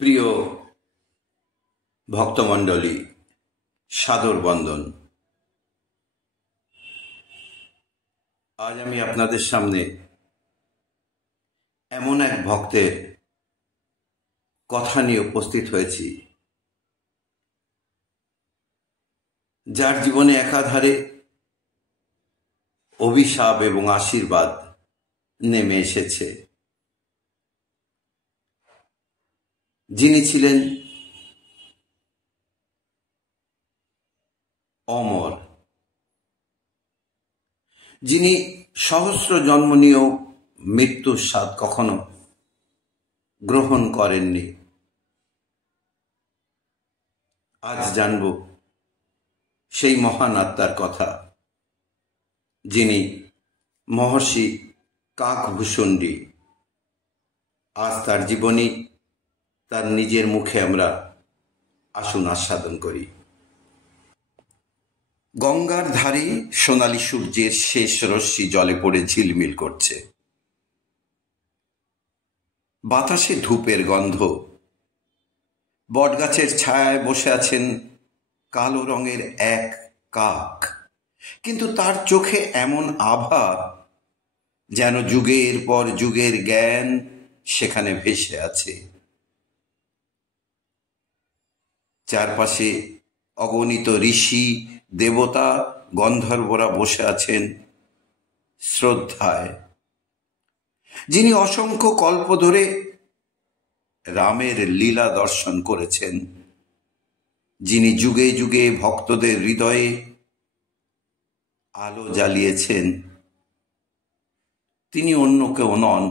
প্রিয় ভক্তমণ্ডলী, সাদর বন্দন। আজ আমি আপনাদের সামনে এমন এক ভক্তের কথা নিয়ে উপস্থিত হয়েছি, যার জীবনে একাধারে অভিশাপ এবং আশীর্বাদ নেমে এসেছে। যিনি ছিলেন অমর, যিনি সহস্র জন্ম নিয়েও মৃত্যুর স্বাদ কখনো গ্রহণ করেননি। আজ জানব সেই মহান আত্মার কথা, যিনি মহর্ষি কাকভূষণ্ডী। আজ তার জীবনী, তার নিজের মুখে আমরা আসুন আস্বাদন করি। গঙ্গার ধারে সোনালী সূর্যের শেষ রশ্মি জলে পড়ে ঝিলমিল করছে। বাতাসে ধূপের গন্ধ। বটগাছের ছায়ায় বসে আছেন কালো রঙের এক কাক, কিন্তু তার চোখে এমন আভা যেন যুগের পর যুগের জ্ঞান সেখানে ভেসে আছে। চারপাশে অগণিত ঋষি, দেবতা, গন্ধর্বরা বসে আছেন শ্রদ্ধায়। যিনি অসংখ্য কল্প ধরে রামের লীলা দর্শন করেছেন, যিনি যুগে যুগে ভক্তদের হৃদয়ে আলো জ্বালিয়েছেন, তিনি অন্য কেউ নন,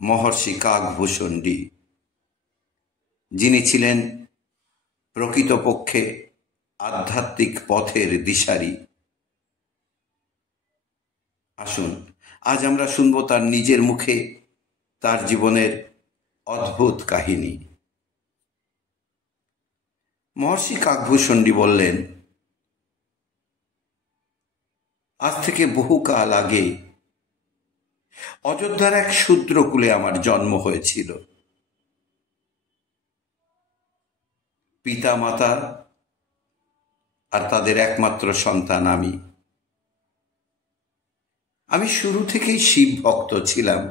মহর্ষি কাকভূষণ্ডী। যিনি ছিলেন প্রকৃতপক্ষে আধ্যাত্মিক পথের দিশারি। আসুন আজ আমরা শুনব তার নিজের মুখে তার জীবনের অদ্ভুত কাহিনী। মহর্ষি কাকভূষণ্ডী বললেন, আজ থেকে বহুকাল আগে অযোধ্যার এক শূদ্রকুলে আমার জন্ম হয়েছিল। পিতা মাতা আর তাদের একমাত্র সন্তান আমি। আমি শুরু থেকেই শিব ভক্ত ছিলাম।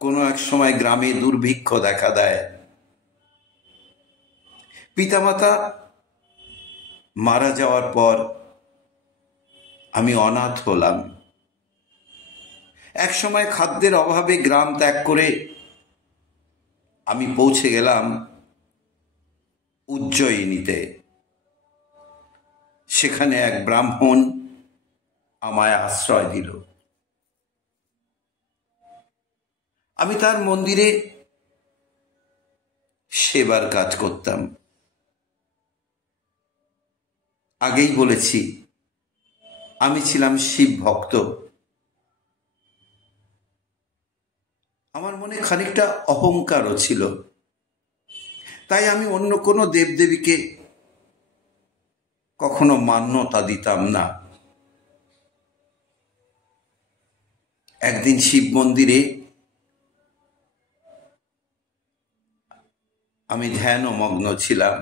কোনো এক সময় গ্রামে দুর্ভিক্ষ দেখা দেয়। পিতামাতা মারা যাওয়ার পর আমি অনাথ হলাম। এক সময় খাদ্যের অভাবে গ্রাম ত্যাগ করে আমি পৌঁছে গেলাম উজ্জয়িনীতে। সেখানে এক ব্রাহ্মণ আমায় আশ্রয় দিল। আমি তার মন্দিরে সেবার কাজ করতাম। আগেই বলেছি, আমি ছিলাম শিব ভক্ত। আমার মনে খানিকটা অহংকারও ছিল, তাই আমি অন্য কোনো দেবদেবীকে কখনো মান্যতা দিতাম না। একদিন শিব মন্দিরে আমি ধ্যানমগ্ন ছিলাম।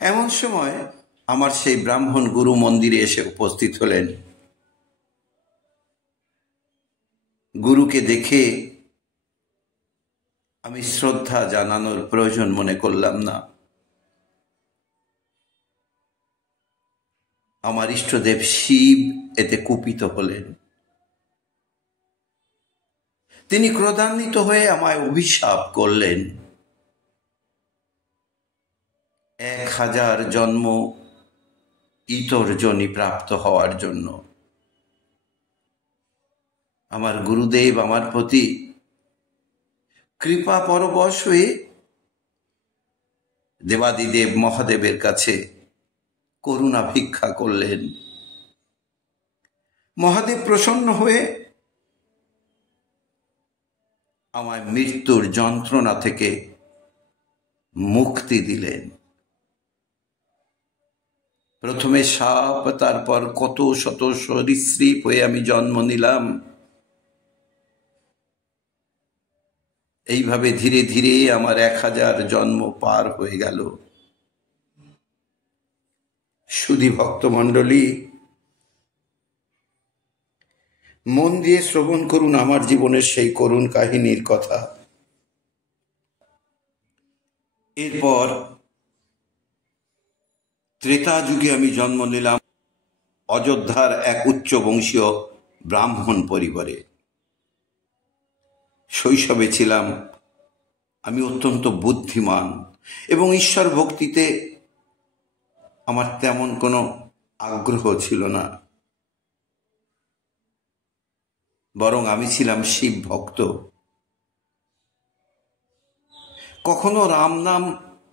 এমন সময় আমার সেই ব্রাহ্মণ গুরু মন্দিরে এসে উপস্থিত হলেন। গুরুকে দেখে আমি শ্রদ্ধা জানানোর প্রয়োজন মনে করলাম না। আমার ইষ্টদেব শিব এতে কুপিত হলেন। তিনি ক্রোধান্বিত হয়ে আমায় অভিশাপ করলেন, 1000 জন্ম ইতর যোনি প্রাপ্ত হওয়ার জন্য। আমার গুরুদেব আমার প্রতি কৃপা পরবশ হয়ে দেবাদিদেব মহাদেবের কাছে করুণা ভিক্ষা করলেন। মহাদেব প্রসন্ন হয়ে আমায় মৃত্যুর যন্ত্রণা থেকে মুক্তি দিলেন। প্রথমে সাপ, তারপর কত শত সরীসৃপ হয়ে আমি জন্ম নিলাম। এইভাবে ধীরে ধীরে আমার 1000 জন্ম পার হয়ে গেল। সুধী ভক্তমণ্ডলী, মন দিয়ে শ্রবণ করুন আমার জীবনের সেই করুণ কাহিনীর কথা। এরপর ত্রেতা যুগে আমি জন্ম নিলাম অযোধ্যার এক উচ্চ বংশীয় ব্রাহ্মণ পরিবারে। শৈশবে ছিলাম আমি অত্যন্ত বুদ্ধিমান এবং ঈশ্বর ভক্তিতে আমার তেমন কোনো আগ্রহ ছিল না, বরং আমি ছিলাম শিব ভক্ত। কখনো রাম নাম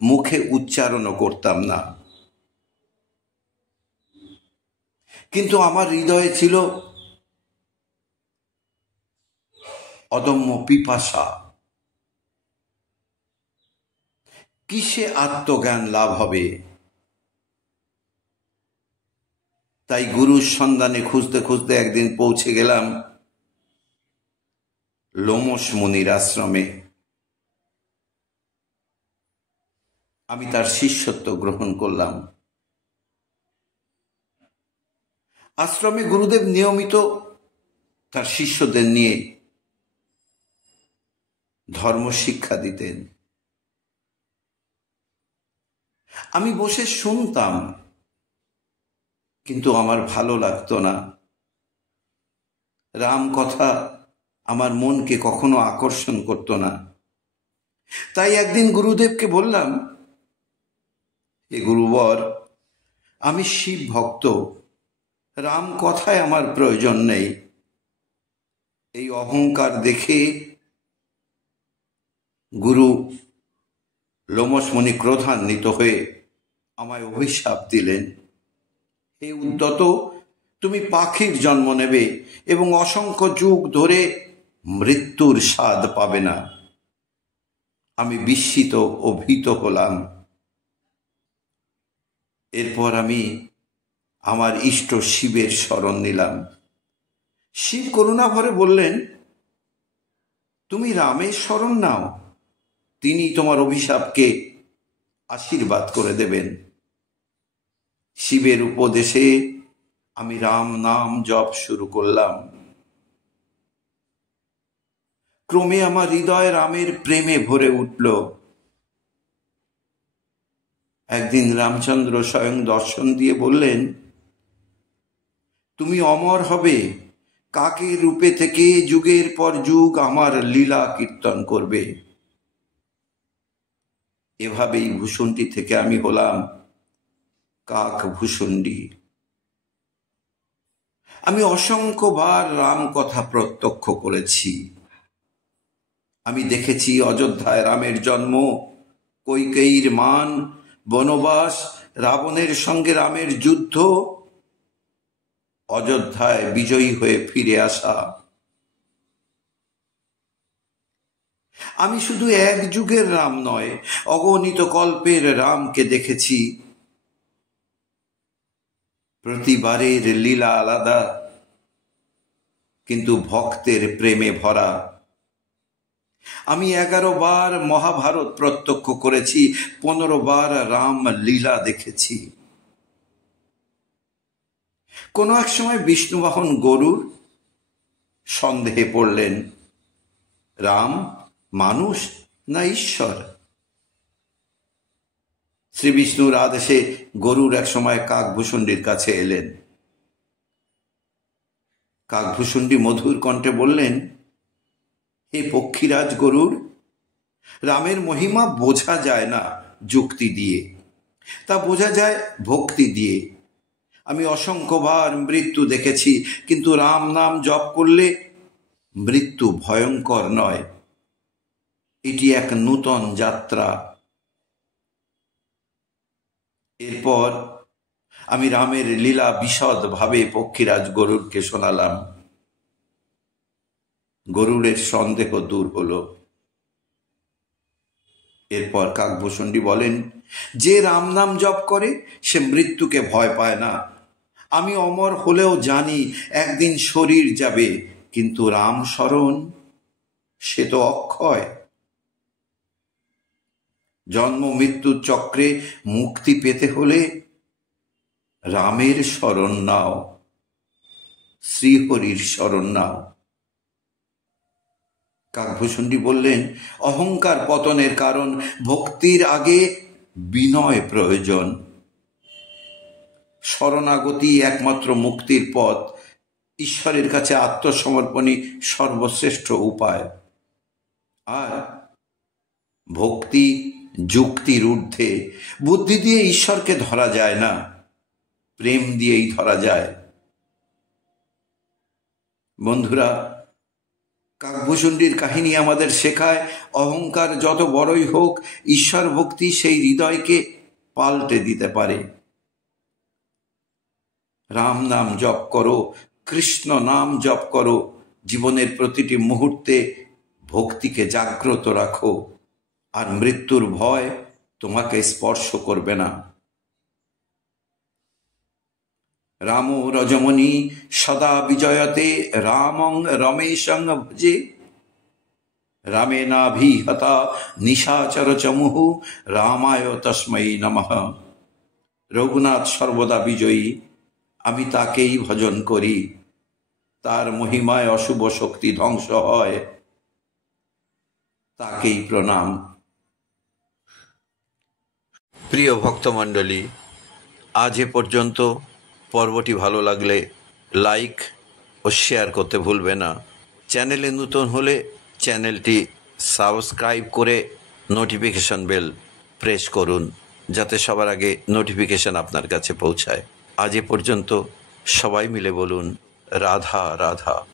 মুখে উচ্চারণও করতাম না, কিন্তু আমার হৃদয়ে ছিল অদম্য পিপাসা। কিসে আত্মজ্ঞান লাভ হবে? তাই গুরুর সন্ধানে খুঁজতে খুঁজতে একদিন পৌঁছে গেলাম লোমশ মুনির আশ্রমে। আমি তার শিষ্যত্ব গ্রহণ করলাম। আশ্রমে গুরুদেব নিয়মিত তার শিষ্যদের নিয়ে ধর্ম শিক্ষা দিতেন। আমি বসে শুনতাম, কিন্তু আমার ভালো লাগতো না। রাম কথা আমার মনকে কখনো আকর্ষণ করতো না। তাই একদিন গুরুদেবকে বললাম, হে গুরুবর, আমি শিব ভক্ত, রাম কথায় আমার প্রয়োজন নেই। এই অহংকার দেখে গুরু লোমশমণি ক্রোধান্বিত হয়ে আমায় অভিশাপ দিলেন, হে উদ্ধত, তুমি পাখির জন্ম নেবে এবং অসংখ্য যুগ ধরে মৃত্যুর স্বাদ পাবে না। আমি বিস্মিত ও ভীত হলাম। এরপর আমি আমার ইষ্ট শিবের শরণ নিলাম। শিব করুণা ভরে বললেন, তুমি রামের শরণ নাও, তিনি তোমার অভিশাপকে আশীর্বাদ করে দেবেন। শিবের উপদেশে আমি রাম নাম জপ শুরু করলাম। ক্রমে আমার হৃদয় রামের প্রেমে ভরে উঠল। একদিন রামচন্দ্র স্বয়ং দর্শন দিয়ে বললেন, তুমি অমর হবে, কাকের রূপে থেকে যুগের পর যুগ আমার লীলা কীর্তন করবে। এভাবেই ভূষণ্ডী থেকে আমি হলাম কাক ভূষণ্ডী। আমি অসংখ্যবার রাম কথা প্রত্যক্ষ করেছি। আমি দেখেছি অযোধ্যায় রামের জন্ম, কৈকেয়ীর মান, বনবাস, রাবণের সঙ্গে রামের যুদ্ধ, অযোধ্যায় বিজয়ী হয়ে ফিরে আসা। আমি শুধু এক যুগের রাম নয়, অগণিত কল্পের রামকে দেখেছি। প্রতিবারের লীলা আলাদা, কিন্তু ভক্তের প্রেমে ভরা। আমি 11 বার মহাভারত প্রত্যক্ষ করেছি, 15 বার রাম লীলা দেখেছি। কোনো এক সময় বিষ্ণুবাহন গরুর সন্দেহে পড়লেন, রাম মানুষ না ঈশ্বর? শ্রী বিষ্ণুর আদেশে গরুর এক সময় কাকভূষণ্ডীর কাছে এলেন। কাকভূষণ্ডী মধুর কণ্ঠে বললেন, হে পক্ষীরাজ গরুর, রামের মহিমা বোঝা যায় না যুক্তি দিয়ে, তা বোঝা যায় ভক্তি দিয়ে। আমি অসংখ্যবার মৃত্যু দেখেছি, কিন্তু রাম নাম জপ করলে মৃত্যু ভয়ঙ্কর নয়, এটি এক নূতন যাত্রা। এরপর আমি রামের লীলা বিশদভাবে পক্ষীরাজ গরুরকে শোনালাম। গরুরের সন্দেহ দূর হলো। এরপর কাকভূষণ্ডী বলেন, যে রাম নাম জপ করে সে মৃত্যুকে ভয় পায় না। আমি অমর হলেও জানি একদিন শরীর যাবে, কিন্তু রাম শরণ সে তো অক্ষয়। জন্ম মৃত্যুর চক্রে মুক্তি পেতে হলে রামের শরণ নাও, শ্রীহরির শরণ নাও। কাকভূষণজি বললেন, অহংকার পতনের কারণ, ভক্তির আগে বিনয় প্রয়োজন। শরণাগতি একমাত্র মুক্তির পথ। ঈশ্বরের কাছে আত্মসমর্পণই সর্বশ্রেষ্ঠ উপায়। আর ভক্তি যুক্তির ঊর্ধ্বে। বুদ্ধি দিয়ে ঈশ্বরকে ধরা যায় না, প্রেম দিয়েই ধরা যায়। বন্ধুরা, কাকভূষণজির কাহিনী আমাদের শেখায়, অহংকার যত বড়ই হোক, ঈশ্বর ভক্তি সেই হৃদয়কে পাল্টে দিতে পারে। রাম নাম জপ করো, কৃষ্ণ নাম জপ করো, জীবনের প্রতিটি মুহূর্তে ভক্তিকে জাগ্রত রাখো, আর মৃত্যুর ভয় তোমাকে স্পর্শ করবে না। রাম রজমণি সদা বিজয়তে, রামং রমেশং ভজে, রামে নাভিহতা নিশাচর চমুঃ, রামায় তস্मै নমঃ। রঘুনাথ সর্বদা বিজয়ী, আমি তাকেই ভজন করি, তার মহিমায় অশুভ শক্তি ধ্বংস হয়, তাকেই প্রণাম। প্রিয় ভক্তমণ্ডলী, আজ এ পর্যন্ত। পর্বটি ভালো লাগলে লাইক ও শেয়ার করতে ভুলবে না। চ্যানেলে নতুন হলে চ্যানেলটি সাবস্ক্রাইব করে নোটিফিকেশন বেল প্রেস করুন, যাতে সবার আগে নোটিফিকেশন আপনার কাছে পৌঁছায়। আজ এ পর্যন্ত। সবাই মিলে বলুন রাধা রাধা।